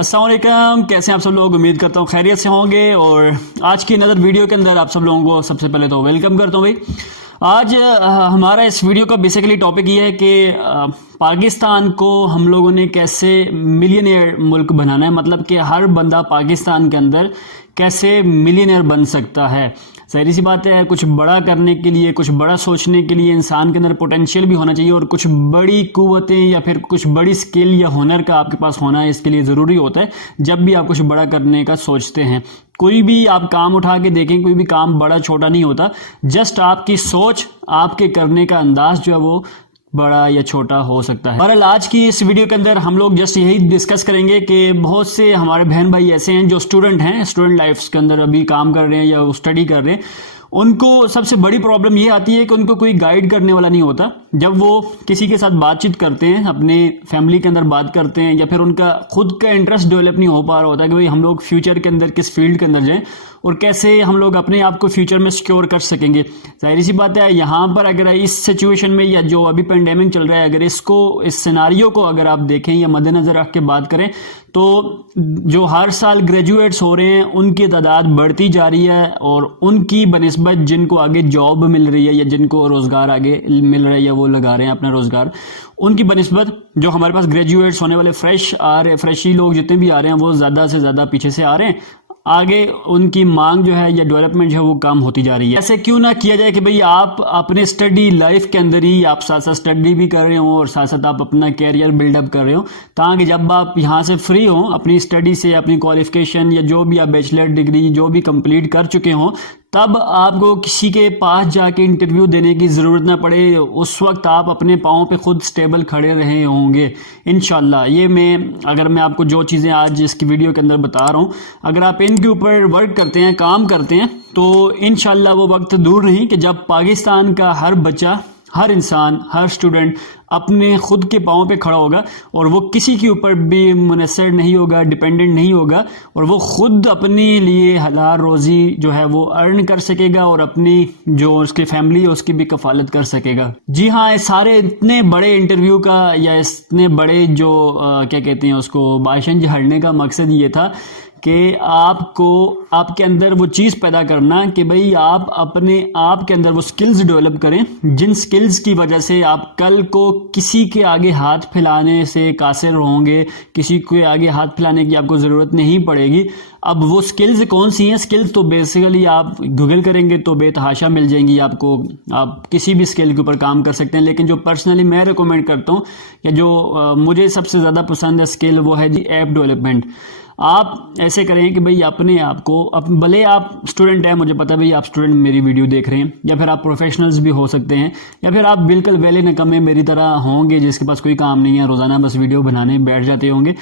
अस्सलाम वालेकुम, कैसे हैं आप सब लोग। उम्मीद करता हूँ खैरियत से होंगे। और आज की नदर वीडियो के अंदर आप सब लोगों को सबसे पहले तो वेलकम करता हूँ भाई। आज हमारा इस वीडियो का बेसिकली टॉपिक ये है कि पाकिस्तान को हम लोगों ने कैसे मिलियनेयर मुल्क बनाना है, मतलब कि हर बंदा पाकिस्तान के अंदर कैसे मिलियनेयर बन सकता है। ज़ाहिर सी बात है, कुछ बड़ा करने के लिए, कुछ बड़ा सोचने के लिए इंसान के अंदर पोटेंशियल भी होना चाहिए और कुछ बड़ी कुव्वतें या फिर कुछ बड़ी स्किल या हुनर का आपके पास होना है, इसके लिए ज़रूरी होता है जब भी आप कुछ बड़ा करने का सोचते हैं। कोई भी आप काम उठा के देखें, कोई भी काम बड़ा छोटा नहीं होता, जस्ट आपकी सोच, आपके करने का अंदाज जो है वो बड़ा या छोटा हो सकता है। बहरहाल आज की इस वीडियो के अंदर हम लोग जस्ट यही डिस्कस करेंगे कि बहुत से हमारे बहन भाई ऐसे हैं जो स्टूडेंट हैं, स्टूडेंट लाइफ के अंदर अभी काम कर रहे हैं या स्टडी कर रहे हैं। उनको सबसे बड़ी प्रॉब्लम ये आती है कि उनको कोई गाइड करने वाला नहीं होता। जब वो किसी के साथ बातचीत करते हैं, अपने फैमिली के अंदर बात करते हैं, या फिर उनका खुद का इंटरेस्ट डेवलप नहीं हो पा रहा होता कि भाई हम लोग फ्यूचर के अंदर किस फील्ड के अंदर जाएं और कैसे हम लोग अपने आप को फ्यूचर में सिक्योर कर सकेंगे। जाहिर सी बात है, यहाँ पर अगर इस सिचुएशन में या जो अभी पेंडेमिक चल रहा है, अगर इस सिनारियो को अगर आप देखें या मद्देनजर रख के बात करें तो जो हर साल ग्रेजुएट्स हो रहे हैं उनकी तादाद बढ़ती जा रही है और उनकी बनिस्बत जिनको आगे जॉब मिल रही है या जिनको रोज़गार आगे मिल रहा है या वो लगा रहे हैं अपना रोज़गार, उनकी बनिस्बत जो हमारे पास ग्रेजुएट्स होने वाले फ्रेशी लोग जितने भी आ रहे हैं वो ज़्यादा से ज़्यादा पीछे से आ रहे हैं। आगे उनकी मांग जो है या डेवलपमेंट जो है वो कम होती जा रही है। ऐसे क्यों ना किया जाए कि भाई आप अपने स्टडी लाइफ के अंदर ही आप साथ साथ स्टडी भी कर रहे हो और साथ साथ आप अपना कैरियर बिल्डअप कर रहे हो, ताकि जब आप यहाँ से फ्री हो अपनी स्टडी से, अपनी क्वालिफिकेशन या जो भी आप बैचलर डिग्री जो भी कंप्लीट कर चुके हो, तब आपको किसी के पास जाके इंटरव्यू देने की ज़रूरत ना पड़े। उस वक्त आप अपने पाँव पे खुद स्टेबल खड़े रहे होंगे इंशाल्लाह। ये अगर मैं आपको जो चीज़ें आज इसकी वीडियो के अंदर बता रहा हूँ, अगर आप इनके ऊपर वर्क करते हैं, काम करते हैं, तो इंशाल्लाह वो वक्त दूर नहीं कि जब पाकिस्तान का हर बच्चा, हर इंसान, हर स्टूडेंट अपने खुद के पाँव पे खड़ा होगा और वो किसी के ऊपर भी मुनसर नहीं होगा, डिपेंडेंट नहीं होगा, और वो खुद अपने लिए हलाल रोज़ी जो है वो अर्न कर सकेगा और अपनी जो उसकी फैमिली है उसकी भी कफालत कर सकेगा। जी हाँ, सारे इतने बड़े इंटरव्यू का या इतने बड़े जो क्या कहते हैं उसको भाषण झाड़ने का मकसद ये था कि आपको आपके अंदर वो चीज़ पैदा करना कि भाई आप अपने आप के अंदर वो स्किल्स डेवलप करें, जिन स्किल्स की वजह से आप कल को किसी के आगे हाथ फैलाने से कासिर होंगे, किसी के आगे हाथ फैलाने की आपको ज़रूरत नहीं पड़ेगी। अब वो स्किल्स कौन सी हैं? स्किल्स तो बेसिकली आप गूगल करेंगे तो बेतहाशा मिल जाएंगी आपको, आप किसी भी स्किल के ऊपर काम कर सकते हैं। लेकिन जो पर्सनली मैं रिकमेंड करता हूँ या जो मुझे सबसे ज़्यादा पसंद है स्किल, वो है जी ऐप डेवलपमेंट। आप ऐसे करें कि भाई अपने आप को, भले आप स्टूडेंट हैं, मुझे पता है भाई आप स्टूडेंट मेरी वीडियो देख रहे हैं, या फिर आप प्रोफेशनल्स भी हो सकते हैं, या फिर आप बिल्कुल वेले निकम्मे मेरी तरह होंगे जिसके पास कोई काम नहीं है, रोज़ाना बस वीडियो बनाने बैठ जाते होंगे।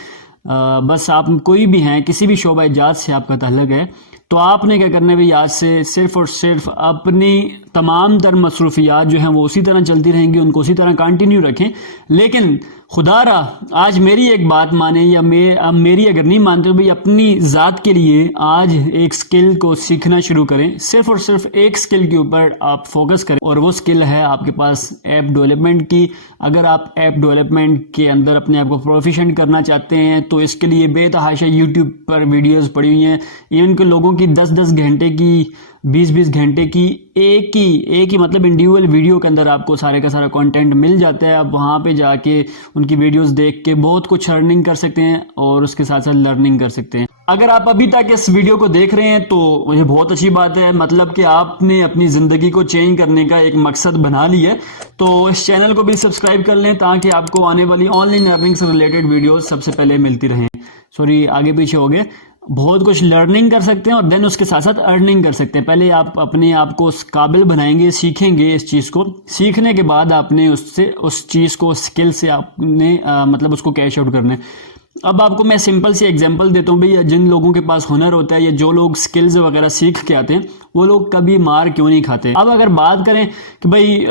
बस आप कोई भी हैं, किसी भी शोबा इजाज़ से आपका ताल्लुक है, तो आपने क्या करना है भाई, आज से सिर्फ और सिर्फ अपनी तमाम तर मसरूफियात जो हैं वो उसी तरह चलती रहेंगी, उनको उसी तरह कंटिन्यू रखें। लेकिन खुदारा आज मेरी एक बात माने या मेरी अगर नहीं मानते तो भाई अपनी ज़ात के लिए आज एक स्किल को सीखना शुरू करें। सिर्फ और सिर्फ एक स्किल के ऊपर आप फोकस करें और वो स्किल है आपके पास ऐप डेवलपमेंट की। अगर आप ऐप डेवलपमेंट के अंदर अपने आप को प्रोफिशिएंट करना चाहते हैं तो इसके लिए बेतहाशा यूट्यूब पर वीडियोस पड़ी हुई हैं। इवन के लोगों की 10-10 घंटे की, 20-20 घंटे की एक ही मतलब इंडिविजुअल वीडियो के अंदर आपको सारे का सारा कंटेंट मिल जाता है। आप वहाँ पे जाके उनकी वीडियोस देख के बहुत कुछ अर्निंग कर सकते हैं और उसके साथ साथ लर्निंग कर सकते हैं। अगर आप अभी तक इस वीडियो को देख रहे हैं तो ये बहुत अच्छी बात है, मतलब कि आपने अपनी ज़िंदगी को चेंज करने का एक मकसद बना लिया है। तो इस चैनल को भी सब्सक्राइब कर लें ताकि आपको आने वाली ऑनलाइन अर्निंग से रिलेटेड वीडियोस सबसे पहले मिलती रहें। सॉरी, आगे पीछे हो गए। बहुत कुछ लर्निंग कर सकते हैं और देन उसके साथ साथ अर्निंग कर सकते हैं। पहले आप अपने आप को उस काबिल बनाएंगे, सीखेंगे इस चीज़ को, सीखने के बाद आपने उससे उस चीज़ को स्किल से आपने मतलब उसको कैश आउट करना है। अब आपको मैं सिंपल सी एग्जांपल देता हूँ भाई, जिन लोगों के पास हुनर होता है या जो लोग स्किल्स वगैरह सीख के आते हैं वो लोग कभी मार क्यों नहीं खाते। अब अगर बात करें कि भाई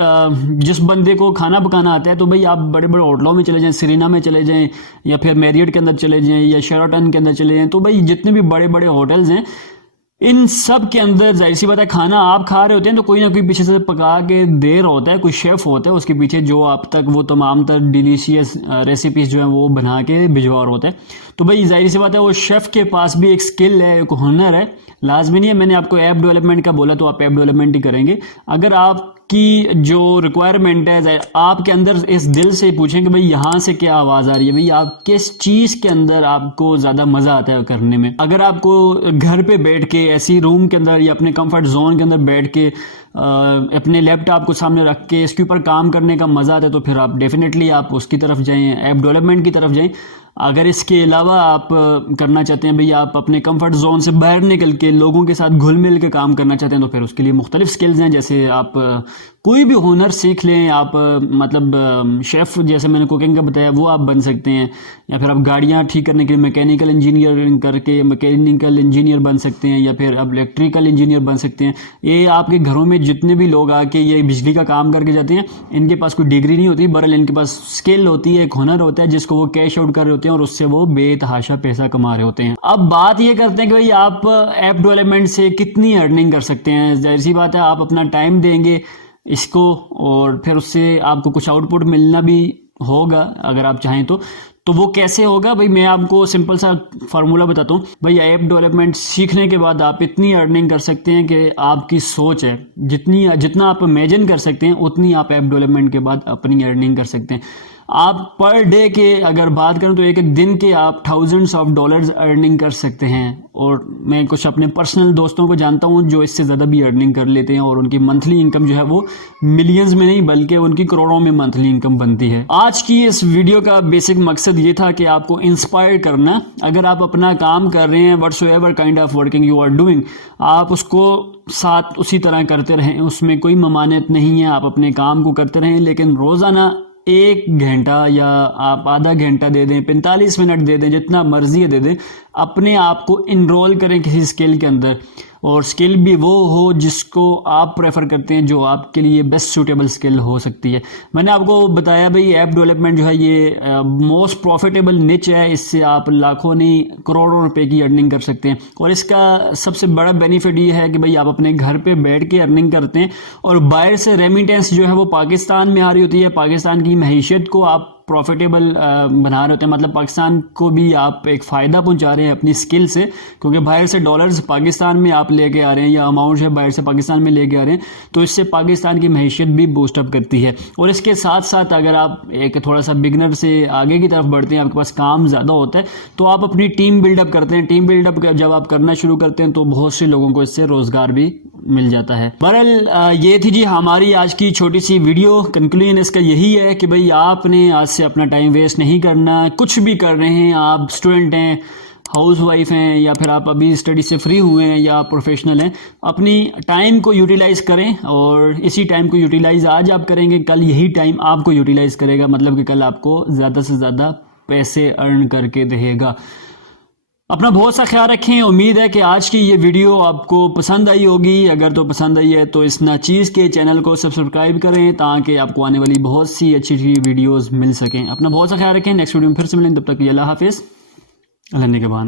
जिस बंदे को खाना पकाना आता है तो भाई आप बड़े बड़े होटलों में चले जाएं, सीरीना में चले जाएं या फिर मैरियट के अंदर चले जाएं या शेराटन के अंदर चले जाएं, तो भाई जितने भी बड़े बड़े होटल्स हैं इन सब के अंदर जाहिर सी बात है खाना आप खा रहे होते हैं तो कोई ना कोई पीछे से पका के दे रहा होता है, कोई शेफ होता है उसके पीछे जो आप तक वो तमाम तर डिलीशियस रेसिपीज जो है वो बना के भिजवा रहा होता है। तो भाई जाहिर सी बात है वो शेफ के पास भी एक स्किल है, एक हुनर है। लाजमी नहीं है, मैंने आपको ऐप डेवलपमेंट का बोला तो आप ऐप डेवलपमेंट ही करेंगे। अगर आपकी जो रिक्वायरमेंट है आपके अंदर इस दिल से पूछें कि भाई यहाँ से क्या आवाज़ आ रही है, भाई आप किस चीज़ के अंदर आपको ज़्यादा मज़ा आता है करने में। अगर आपको घर पे बैठ के ऐसी रूम के अंदर या अपने कंफर्ट जोन के अंदर बैठ के अपने लैपटॉप को सामने रख के इसके ऊपर काम करने का मज़ा आता है तो फिर आप डेफिनेटली आप उसकी तरफ जाएं, ऐप डेवलपमेंट की तरफ जाएं। अगर इसके अलावा आप करना चाहते हैं भाई आप अपने कंफर्ट जोन से बाहर निकल के लोगों के साथ घुल मिल के काम करना चाहते हैं तो फिर उसके लिए मुख्तलिफ स्किल्स हैं। जैसे आप कोई भी हुनर सीख लें, आप मतलब शेफ़ जैसे मैंने कुकिंग का बताया वो आप बन सकते हैं, या फिर आप गाड़ियाँ ठीक करने के लिए मैकेनिकल इंजीनियरिंग करके मैकेनिकल इंजीनियर बन सकते हैं, या फिर आप इलेक्ट्रिकल इंजीनियर बन सकते हैं। ये आपके घरों में जितने भी लोग आके ये बिजली का काम करके जाते हैं इनके पास कोई डिग्री नहीं होती, बहरहाल इनके पास स्किल होती है, एक हुनर होता है जिसको वो कैश आउट कर रहे होते हैं और उससे वो बेतहाशा पैसा कमा रहे होते हैं। अब बात ये करते हैं कि भाई आप ऐप डेवलपमेंट से कितनी अर्निंग कर सकते हैं। जाहिर सी बात है आप अपना टाइम देंगे इसको और फिर उससे आपको कुछ आउटपुट मिलना भी होगा अगर आप चाहें तो वो कैसे होगा भाई मैं आपको सिंपल सा फार्मूला बताता हूँ। भाई ऐप डेवलपमेंट सीखने के बाद आप इतनी अर्निंग कर सकते हैं कि आपकी सोच है जितना आप इमेजिन कर सकते हैं उतनी आप ऐप डेवलपमेंट के बाद अपनी अर्निंग कर सकते हैं। आप पर डे के अगर बात करें तो एक एक दिन के आप थाउजेंड्स ऑफ डॉलर्स अर्निंग कर सकते हैं। और मैं कुछ अपने पर्सनल दोस्तों को जानता हूं जो इससे ज़्यादा भी अर्निंग कर लेते हैं और उनकी मंथली इनकम जो है वो मिलियंस में नहीं बल्कि उनकी करोड़ों में मंथली इनकम बनती है। आज की इस वीडियो का बेसिक मकसद ये था कि आपको इंस्पायर करना। अगर आप अपना काम कर रहे हैं whatsoever kind of working you are doing, आप उसको साथ उसी तरह करते रहें, उसमें कोई ममानियत नहीं है। आप अपने काम को करते रहें लेकिन रोज़ाना 1 घंटा या आप आधा घंटा दे दें, 45 मिनट दे दें, जितना मर्जी दे दें, अपने आप को इनरोल करें किसी स्किल के अंदर। और स्किल भी वो हो जिसको आप प्रेफर करते हैं, जो आपके लिए बेस्ट सूटेबल स्किल हो सकती है। मैंने आपको बताया भाई ऐप डेवलपमेंट जो है ये मोस्ट प्रॉफिटेबल निच है। इससे आप लाखों नहीं करोड़ों रुपए की अर्निंग कर सकते हैं। और इसका सबसे बड़ा बेनिफिट ये है कि भाई आप अपने घर पे बैठ के अर्निंग करते हैं और बाहर से रेमिटेंस जो है वो पाकिस्तान में आ रही होती है। पाकिस्तान की मैशियत को आप प्रॉफिटेबल बना रहे होते हैं, मतलब पाकिस्तान को भी आप एक फ़ायदा पहुंचा रहे हैं अपनी स्किल से, क्योंकि बाहर से डॉलर्स पाकिस्तान में आप लेके आ रहे हैं या अमाउंट है बाहर से पाकिस्तान में लेके आ रहे हैं, तो इससे पाकिस्तान की मैशियत भी बूस्टअप करती है। और इसके साथ साथ अगर आप एक थोड़ा सा बिगनर से आगे की तरफ बढ़ते हैं, आपके पास काम ज़्यादा होता है, तो आप अपनी टीम बिल्डअप करते हैं। टीम बिल्डअप जब आप करना शुरू करते हैं तो बहुत से लोगों को इससे रोज़गार भी मिल जाता है। बहरहाल ये थी जी हमारी आज की छोटी सी वीडियो। कंक्लूजन इसका यही है कि भाई आपने आज से अपना टाइम वेस्ट नहीं करना। कुछ भी कर रहे हैं, आप स्टूडेंट हैं, हाउस वाइफ हैं, या फिर आप अभी स्टडी से फ्री हुए हैं या प्रोफेशनल हैं, अपनी टाइम को यूटिलाइज करें। और इसी टाइम को यूटिलाइज आज आप करेंगे, कल यही टाइम आपको यूटिलाइज करेगा, मतलब कि कल आपको ज़्यादा से ज़्यादा पैसे अर्न करके देगा। अपना बहुत सा ख्याल रखें। उम्मीद है कि आज की ये वीडियो आपको पसंद आई होगी। अगर तो पसंद आई है तो इस नाचीज़ के चैनल को सब्सक्राइब करें ताकि आपको आने वाली बहुत सी अच्छी अच्छी वीडियोस मिल सकें। अपना बहुत सा ख्याल रखें। नेक्स्ट वीडियो में फिर से मिलेंगे, तब तक अल्लाह हाफिज़। अल्लाह निगहबान।